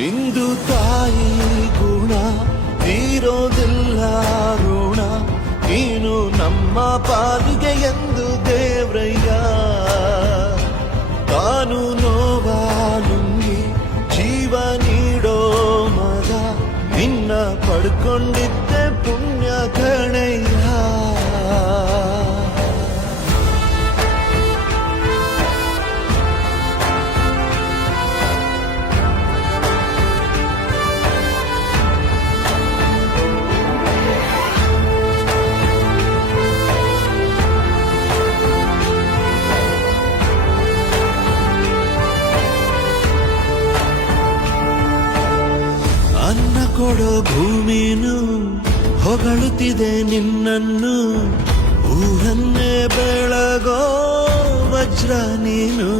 ನಿಂದು ತಾಯಿ ಗುಣ ತೀರೋದಿಲ್ಲ ಋಣ, ನೀನು ನಮ್ಮ ಪಾಲಿಗೆ ಎಂದು ದೇವ್ರಯ್ಯ. ತಾನು ನೋವಾಲುಂಗಿ ಜೀವ ನೀಡೋ ಮಗ, ನಿನ್ನ ಪಡ್ಕೊಂಡಿದ್ದೆ ಪುಣ್ಯ ಕಣಯ್ಯ. ಅನ್ನ ಕೊಡೋ ಭೂಮಿನು ಹೊಗಳುತ್ತಿದೆ ನಿನ್ನನ್ನು, ಊರನ್ನೇ ಬೆಳಗೋ ವಜ್ರ ನೀನು.